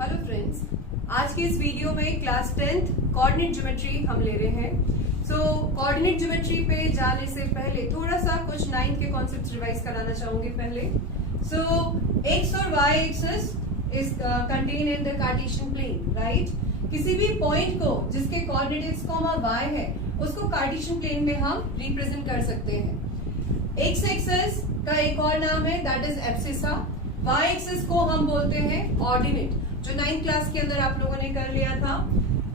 Hello friends, आज के इस वीडियो में क्लास 10th कोऑर्डिनेट ज्योमेट्री हम ले रहे हैं। सो कोऑर्डिनेट ज्योमेट्री पे जाने से पहले थोड़ा सा कुछ 9th के कॉन्सेप्ट्स रिवाइज कराना चाहूंगी पहले। सो एक्स और Y axis is contain in the Cartesian plane, right. किसी भी पॉइंट को जिसके कोऑर्डिनेट एक्स कॉमा वाई है उसको कार्टेशियन प्लेन में हम रिप्रेजेंट कर सकते हैं। एक्स एक्सिस का एक और नाम है that is abscissa. Y axis को हम बोलते हैं ऑर्डिनेट, जो 9th क्लास के अंदर आप लोगों ने कर लिया था।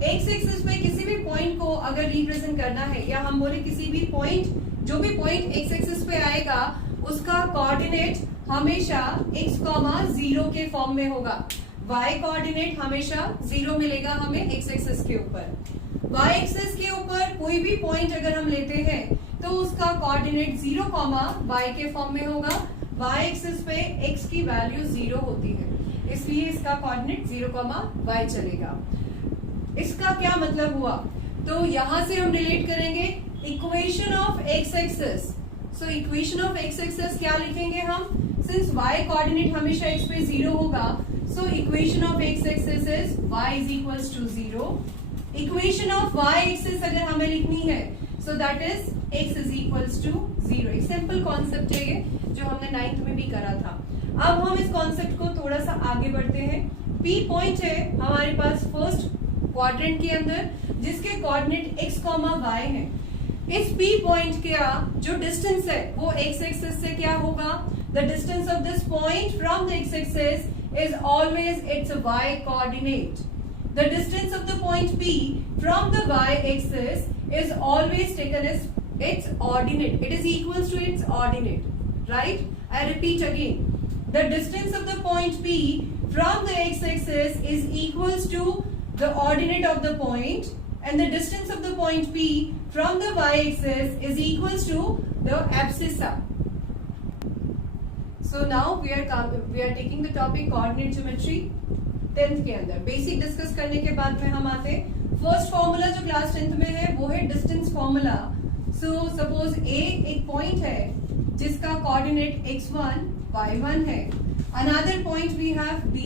एक्स एक्सिस पे किसी भी पॉइंट को अगर रिप्रेजेंट करना है या हम बोले किसी भी पॉइंट, जो भी पॉइंट एक्स एक्सिस पे आएगा उसका कोऑर्डिनेट हमेशा x, 0 के फॉर्म में होगा। y कोऑर्डिनेट हमेशा 0 मिलेगा हमें एक्स एक्सिस के ऊपर। y एक्सिस के ऊपर कोई भी पॉइंट अगर हम लेते हैं तो उसका कोऑर्डिनेट 0, y के फॉर्म में होगा। y एक्सिस पे x की वैल्यू 0 होती है, इसलिए इसका कोऑर्डिनेट 0, y चलेगा। इसका क्या मतलब हुआ, तो यहां से हम रिलेट करेंगे equation of X axis. So equation of X axis क्या लिखेंगे हम, सिंस y कोऑर्डिनेट हमेशा x पे 0 होगा, so equation of X axis is y is equals to 0। Equation of y axis अगर हमें लिखनी है so that is x is equals to 0। एक सिंपल कॉन्सेप्ट है ये, जो हमने 9th में भी करा था। अब हम इस कॉन्सेप्ट को थोड़ा सा आगे बढ़ते हैं। P पॉइंट है हमारे पास फर्स्ट क्वाड्रेंट के अंदर, जिसके कोऑर्डिनेट x, y है। इस P पॉइंट का जो डिस्टेंस है वो x एक्सिस से क्या होगा, the distance of this point from the x axis is always it's y coordinate. The distance of the point P from the y axis is always taken as its ordinate. It is equals to its ordinate, right? I repeat again. The distance of the point P from the x-axis is equals to the ordinate of the point, and the distance of the point P from the y-axis is equals to the abscissa. So now we are taking the topic coordinate geometry 10th के अंदर। Basic discuss करने के बाद में हम आते हैं first formula जो क्लास 10th में है वो है distance formula. So suppose A एक पॉइंट है जिसका कोऑर्डिनेट x1, y1 है। Another point we have B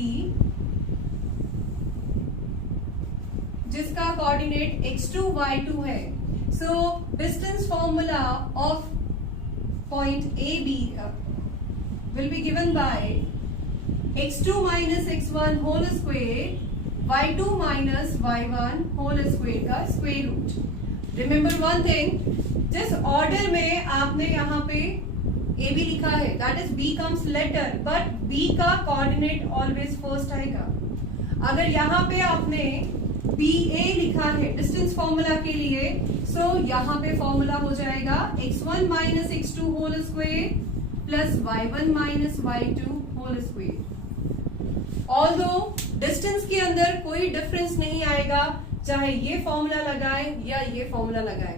जिसका कोऑर्डिनेट x2, y2 है। So distance formula of point AB will be given by x2 minus x1 whole square, y2 minus y1 whole square का square root. Remember one thing, जिस order में आपने यहाँ पे AB लिखा है that is B comes later, but B का coordinate always first आएगा। अगर यहाँ पे आपने BA लिखा है डिस्टेंस फॉर्मूला के लिए, सो यहाँ पे फॉर्मूला हो जाएगा x1 minus x2 whole square plus y1 minus y2 whole square. Although distance के अंदर कोई डिफरेंस नहीं आएगा, चाहे ये फॉर्मूला लगाए या ये फॉर्मूला लगाए,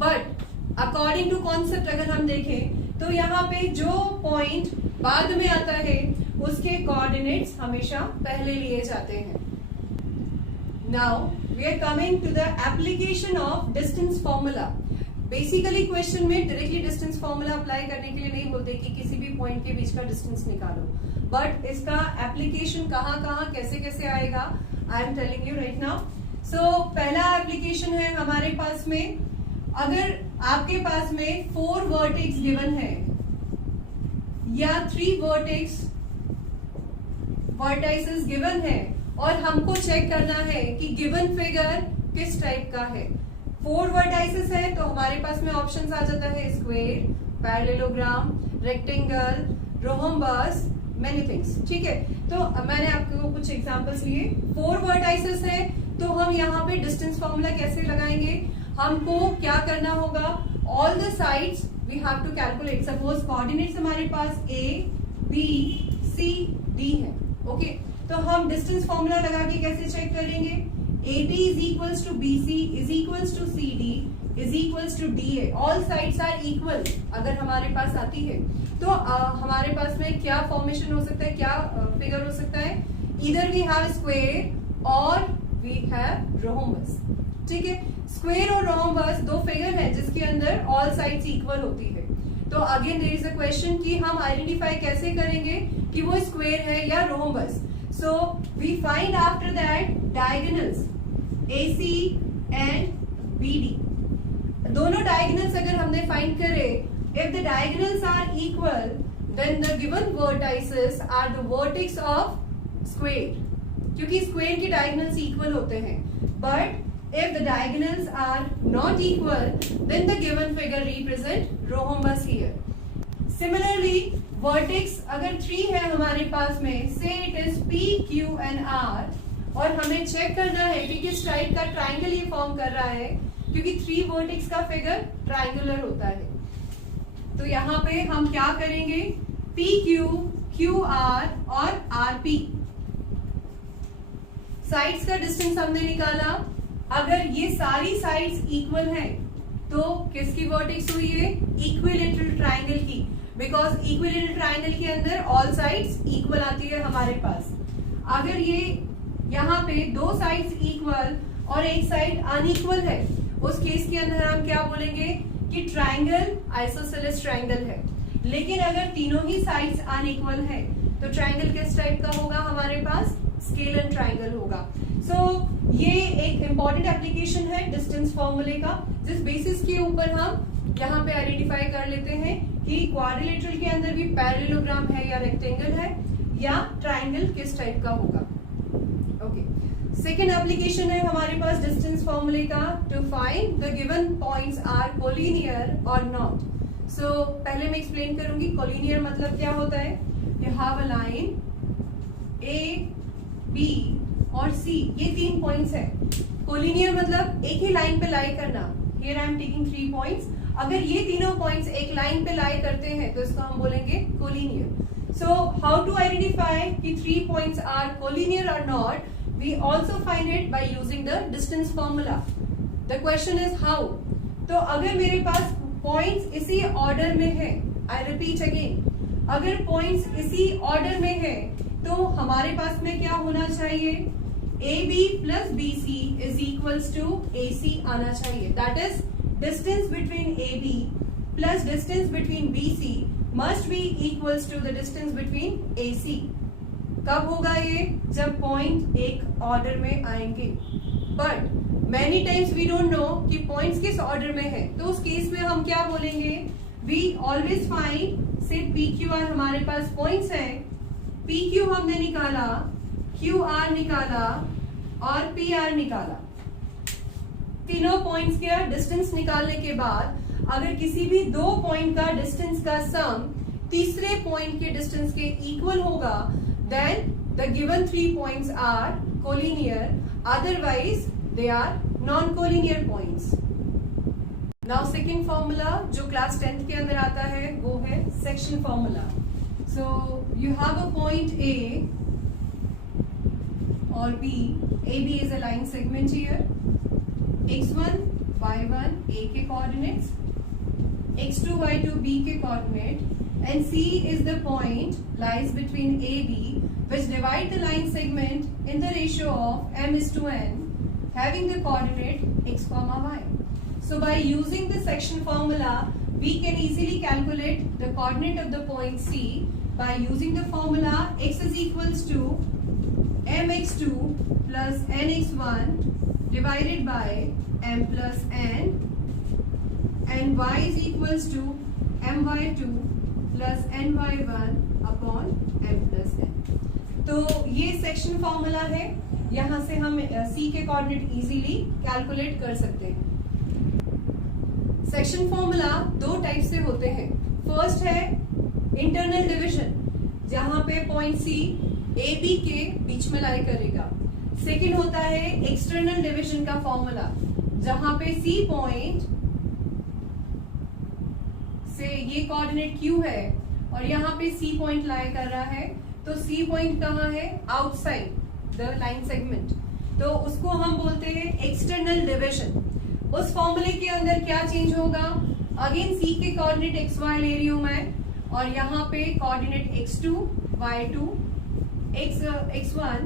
बट अकॉर्डिंग टू कॉन्सेप्ट अगर हम देखें तो यहाँ पे जो पॉइंट बाद में आता है उसके कोऑर्डिनेट्स हमेशा पहले लिए जाते हैं। Now we are coming to the application of distance formula. Basically question में डायरेक्टली डिस्टेंस फॉर्मूला अप्लाई करने के लिए नहीं बोलते कि किसी भी पॉइंट के बीच का डिस्टेंस निकालो, बट इसका एप्लीकेशन कहाँ कैसे कैसे आएगा I am telling you right now. So पहला एप्लीकेशन है हमारे पास में, अगर आपके पास में 4 वर्टेक्स गिवन है या 3 वर्टाइसेस गिवन है और हमको चेक करना है कि गिवन फिगर किस टाइप का है। 4 वर्टाइसेस है तो हमारे पास में ऑप्शंस आ जाता है square, parallelogram, rectangle, rhombus, many things. ठीक है, तो मैंने आपको कुछ एग्जांपल्स लिए। 4 वर्टाइसेस है तो हम यहाँ पे डिस्टेंस फॉर्मूला कैसे लगाएंगे, हमको क्या करना होगा, all the sides we have to calculate. Suppose coordinates हमारे पास A, B, C, D है, ओके। तो हम डिस्टेंस फॉर्मूला लगा के कैसे चेक करेंगे, AB is equals to BC is equals to CD is equals to DA। all sides are equal अगर हमारे पास आती है तो हमारे पास में क्या फॉर्मेशन हो सकता है, क्या फिगर हो सकता है, इधर वी हैव स्क्वायर और वी हैव रोम्बस। ठीक है, स्क्वायर और रोम्बस दो फिगर है जिसके अंदर ऑल साइड्स इक्वल होती है। तो again there is a question कि हम आइडेंटिफाई कैसे करेंगे कि वो स्क्वायर है या rhombus. So we find after that diagonals AC and BD. दोनों diagonals अगर हमने find करे, if the diagonals are equal, then the given vertices are the vertex of square. क्योंकि square के diagonals equal होते हैं. But if the diagonals are not equal, then the given figure represent rhombus here. Similarly, vertex अगर 3 है हमारे पास में, say it is P, Q and R, और हमें चेक करना है कि किस टाइप का ट्राइंगल ये फॉर्म कर रहा है, क्योंकि 3 वर्टेक्स का फिगर ट्राइंगुलर होता है. तो यहाँ पे हम क्या करेंगे, PQ, QR और RP साइड्स का डिस्टेंस हमने निकाला. अगर ये सारी साइड्स इक्वल हैं तो किसकी वर्टेक्स हुई है, इक्विलैटरल ट्राइंगल की, बिकॉज इक्विलैटरल ट्राइंगल के अंदर ऑल साइड्स इक्वल आती है हमारे पास. अगर ये यहाँ पे 2 साइड्स इक्वल और एक साइड अनइक्वल है, उस केस के अंदर हम क्या बोलेंगे कि ट्राइंगल आइसोसेलेस ट्राइंगल है. लेकिन अगर तीनों ही साइड्स अनइक्वल है तो ट्राइंगल किस टाइप का होगा हमारे पास, स्केलर ट्राइंगल होगा. सो ये एक इंपॉर्टेंट एप्लीकेशन है डिस्टेंस फॉर्मूले का, जिस बेसिस के ऊपर हम यहाँ पे आइडेंटिफाई कर लेते हैं कि क्वाड्रिलेटरल के अंदर भी पैरेललोग्राम है या रेक्टेंगल है या ट्राइंगल किस टाइप का होगा. ओके, सेकेंड एप्लीकेशन है हमारे पास डिस्टेंस फॉर्मूले का, to find the given points are collinear और नॉट. सो पहले मैं एक्सप्लेन करूंगी कोलिनियर मतलब क्या होता है. You have a line A, B और सी, ये 3 पॉइंट्स है. कोलिनियर मतलब एक ही लाइन पे लाई करना. Here I am taking 3 points. अगर ये तीनों पॉइंट्स एक लाइन पे लाई करते हैं तो इसको हम बोलेंगे collinear. So how to identify कि 3 पॉइंट्स आर कोलिनियर और not, we also find it by using the distance formula. The question is how. तो अगर मेरे पास पॉइंट्स इसी ऑर्डर में है, आई रिपीट अगेन, अगर पॉइंट्स इसी ऑर्डर में है तो हमारे पास में क्या होना चाहिए, AB plus BC is equals to AC आना चाहिए. That is distance between AB plus distance between BC must be equals to the distance between AC. कब होगा ये, जब पॉइंट एक ऑर्डर में आएंगे. But many times we don't know कि पॉइंट्स किस ऑर्डर में है, तो उस केस में हम क्या बोलेंगे, we always find, say PQR हमारे पास पॉइंट्स हैं, PQ हमने निकाला, QR निकाला और PR निकाला. तीनों पॉइंट्स के डिस्टेंस निकालने के बाद अगर किसी भी 2 पॉइंट का डिस्टेंस का सम तीसरे पॉइंट के डिस्टेंस के इक्वल होगा, then the given 3 points are collinear, otherwise they are non collinear points. Now second formula जो क्लास 10th के अंदर आता है वो है section formula. So you have a point A or B. AB is a line segment here. X1, Y1 A के coordinates, X2, Y2 B के coordinate, and C is the point lies between AB, which divide the line segment in the ratio of m:n, having the coordinate x, y. So by using the section formula, we can easily calculate the coordinate of the point C by using the formula x is equals to mx2 plus nx1 divided by m plus n, and y is equals to my2 plus ny1 upon m plus n. तो ये section formula है, यहाँ से हम C के coordinate easily calculate कर सकते हैं. सेक्शन फॉर्मूला 2 टाइप से होते हैं. फर्स्ट है इंटरनल डिवीजन, जहां पे पॉइंट C AB के बीच में लाई करेगा. सेकेंड होता है एक्सटर्नल डिवीजन का फॉर्मूला, जहां पे C पॉइंट से ये कोऑर्डिनेट Q है और यहाँ पे C पॉइंट लाई कर रहा है, तो C पॉइंट कहाँ है, आउटसाइड द लाइन सेगमेंट, तो उसको हम बोलते हैं एक्सटर्नल डिवीजन. उस फॉर्मूले के अंदर क्या चेंज होगा, अगेन C के कोऑर्डिनेट XY ले रही हूं मैं, और यहाँ पे coordinate x2, y2, x1,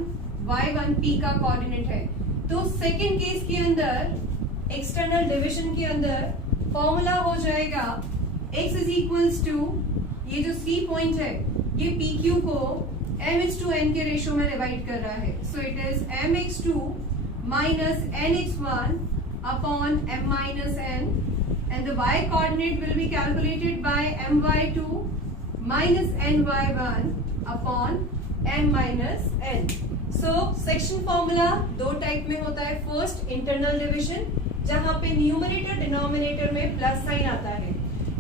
y1 P का कोऑर्डिनेट है. तो सेकेंड केस के अंदर एक्सटर्नल डिवीजन के अंदर फॉर्मूला हो जाएगा x इज इक्वल्स टू, ये जो C पॉइंट है ये PQ को mx2n के रेशियो में डिवाइड कर रहा है. So it is mx2 minus nx1 upon m minus n, and the y coordinate will be calculated by my2 minus ny1 upon m minus n. So section formula दो type में होता है. First internal division, जहां पे numerator denominator में plus sign आता है.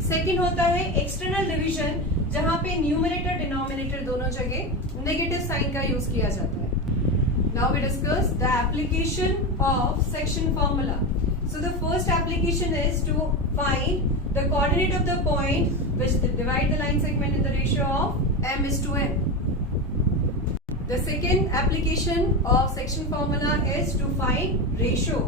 Second होता है एक्सटर्नल डिवीजन, जहां पे न्यूमरेटर डिनोमिनेटर दोनों जगह नेगेटिव साइन का यूज किया जाता है. Now we discuss the application of section formula. So the first application is to find the coordinate of the point which divide the line segment in the ratio of m is to n. The second application of section formula is to find ratio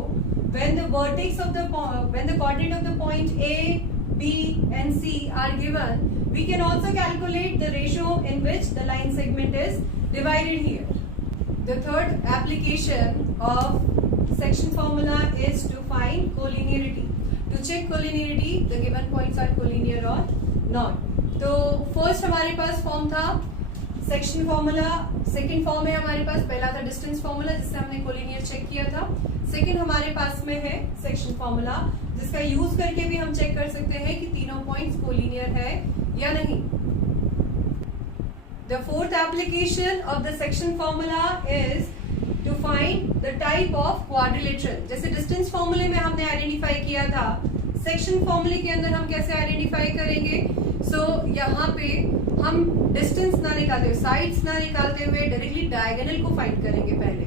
when the vertex of the coordinate of the point A, B and C are given. We can also calculate the ratio in which the line segment is divided here. The third application of section formula is to find collinearity. To check collinearity, the given points are collinear or not. तो first हमारे पास form था section formula. Second form है हमारे पास, पहला था distance formula जिससे हमने collinear check किया था. सेकंड हमारे पास में है सेक्शन फॉर्मूला, जिसका यूज करके भी हम चेक कर सकते हैं कि तीनों पॉइंट्स कोलिनियर है या नहीं. The fourth application of the section formula is to find the type of quadrilateral. जैसे डिस्टेंस फॉर्मूले में हमने आइडेंटिफाई किया था, सेक्शन फॉर्मूले के अंदर हम कैसे आइडेंटिफाई करेंगे. सो यहाँ पे हम डिस्टेंस ना निकालते हुए, साइड्स ना निकालते हुए डायरेक्टली डायगोनल को फाइंड करेंगे पहले.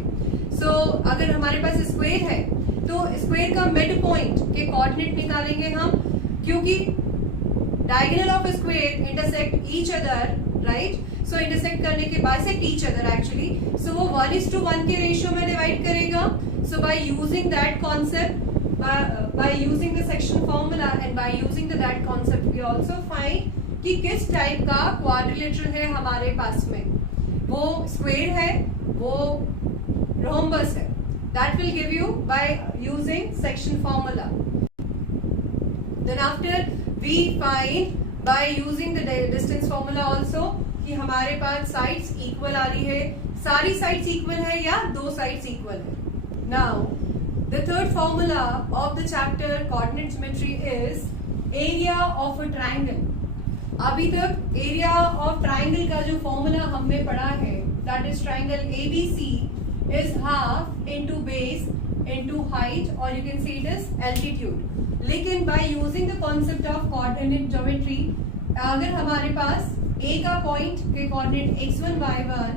सो अगर हमारे पास स्क्वायर है तो स्क्वायर का मिड पॉइंट के कोऑर्डिनेट निकालेंगे हम, क्योंकि diagonal of square intersect each other, right. So intersect करने के bisect each other actually. So वो 1:1 के रेशियो में डिवाइड करेगा. So by using that concept, by using the section formula and by using the that concept, we also find कि किस type का quadrilateral है हमारे पास में. वो स्क्वायर है, वो रोम्बस है. That will give you by using section formula. Then after we find by using the distance formula also कि हमारे पास साइड्स इक्वल आ रही है, सारी साइड्स इक्वल है या दो साइड्स इक्वल है. Now the third formula of the chapter coordinate geometry is area of a triangle. अभी तक एरिया ऑफ ट्रायंगल का जो फॉर्मूला हमने पढ़ा है, that is triangle ABC is half into base into height, और you can say it is altitude. लेकिन by using the concept of coordinate geometry, अगर हमारे पास A का पॉइंट के coordinate x1 y1,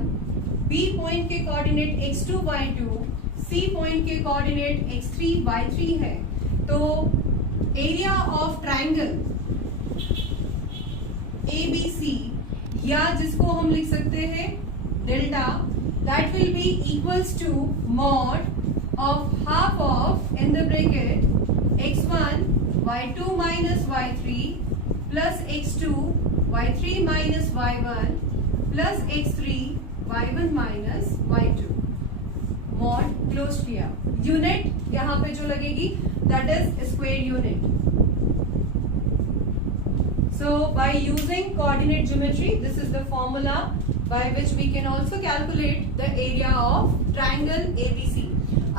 B point के coordinate x2 y2, C point के coordinate x3 y3 है, तो एरिया ऑफ ट्रायंगल ABC, या जिसको हम लिख सकते हैं delta, that will be equals to mod of half of in the bracket x1 y2 minus y3 plus x2 y3 minus y1 plus x3 y1 minus y2. Mod close किया. Unit यहाँ पे जो लगेगी that is square unit. So by using coordinate geometry, this is the formula by which we can also calculate the area of triangle ABC.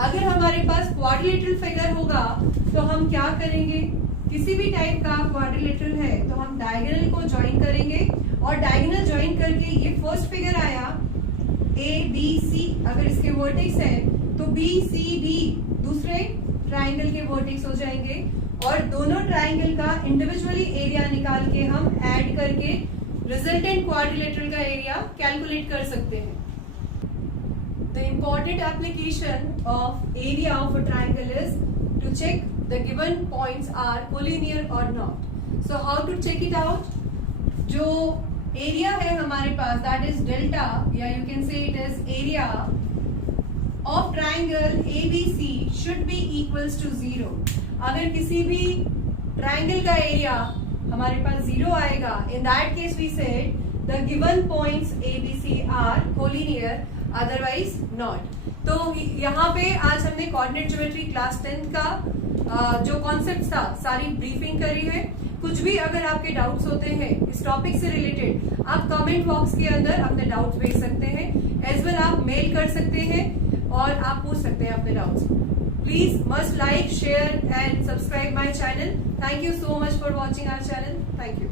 अगर हमारे पास quadrilateral figure होगा तो हम क्या करेंगे, किसी भी टाइप का क्वाड्रिलेटरल है तो हम डायगोनल को ज्वाइन करेंगे, और डायगोनल ज्वाइन करके ये फर्स्ट फिगर आया ABC, अगर इसके वर्टेक्स है तो BCD दूसरे ट्रायंगल के वर्टेक्स हो जाएंगे, और दोनों ट्रायंगल का इंडिविजुअली एरिया निकाल के हम ऐड करके रिजल्टेंट क्वाड्रिलेटरल का एरिया कैलकुलेट कर सकते हैं. The important application of area of a triangle is to check the given points are collinear or not. So how to check it out? जो area है हमारे पास, that is delta, या you can say it as area of triangle ABC should be equals to 0. अगर किसी भी triangle का area हमारे पास 0 आएगा, in that case we said the given points ABC are collinear, otherwise not. तो यहाँ पे आज हमने कोऑर्डिनेट ज्योमेट्री क्लास 10th का जो कॉन्सेप्ट था सारी ब्रीफिंग करी है. कुछ भी अगर आपके डाउट्स होते हैं इस टॉपिक से रिलेटेड, आप कमेंट बॉक्स के अंदर अपने डाउट्स भेज सकते हैं। एज वेल आप मेल कर सकते हैं और आप पूछ सकते हैं अपने doubts. Please must like, share and subscribe my channel. Thank you so much for watching our channel. Thank you.